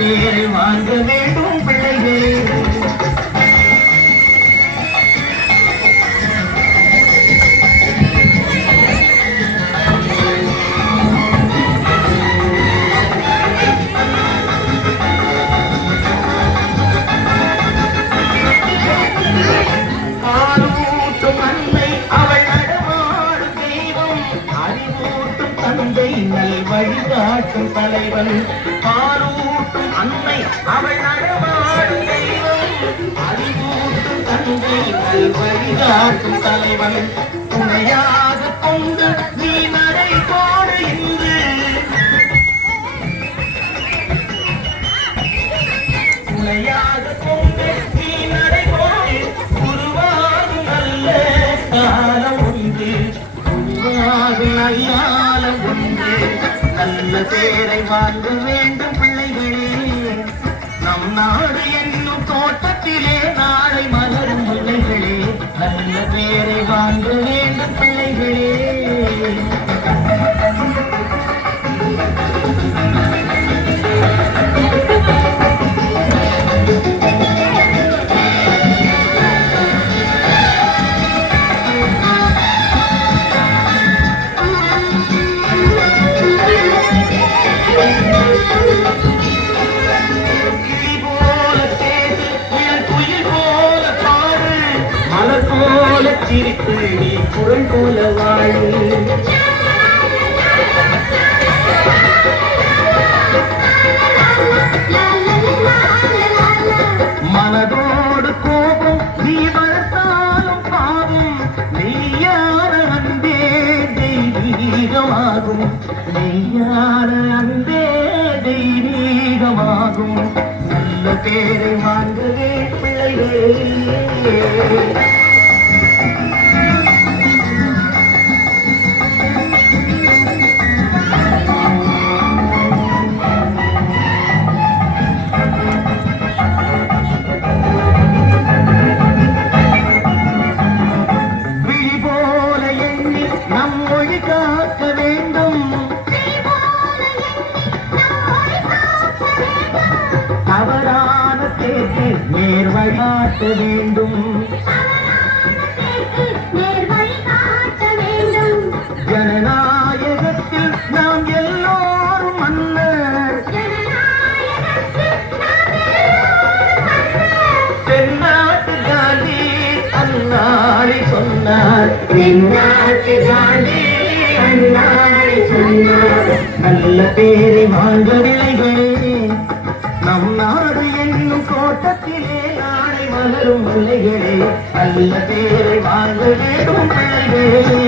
பேரை வாங்க வேண்டும் பிள்ளைகளே. வழிகாட்டும் தலைவன் பாலூட்டும் அன்னை அவள் நடமாடும் தெய்வம் அறிவூட்டும் தந்தை வழிகாட்டும் தலைவன் துணையாக கொண்டு நீ நடை போடு இன்று துணையாக கொண்டு நீ நடை போடு உருவாகும் நல்ல காலம் ஒன்று உருவாகும் நல்லாலம் ஒன்று நல்ல பேரை வாங்க வேண்டும் பிள்ளைகளே. நம் நாடு என்னும் தோட்டத்திலே நாளை மலரும் பிள்ளைகளே. நல்ல பேரை வாங்க வேண்டும் பிள்ளைகளே. சிரித்து நீ குரல் போல வாழு மனதோடு கோபம் நீ வளர்த்தாலும் பாவம் நீயான அன்பே தெய்வீகமாகும் நீயான அன்பே தெய்வீகமாகும் நல்ல பேரை வாங்கவே பிள்ளைகளே. தவறான பேச்சு நேர் வழிகாட்ட வேண்டும் ஜனநாயகத்தில் நாம் எல்லோரும் மன்னர் தென்னாட்டு காந்தி அந்நாளை சொன்னார் தென்னாட்டு காந்தி அந்நாளை சொன்னார் நல்ல பேரை வாங்க விளைகளே. நம் நாடு என்னும் கோட்டத்திலே நாளை மலரும் பிள்ளைகளே. நல்ல பேரை வாங்க வேண்டும் பிள்ளைகளே.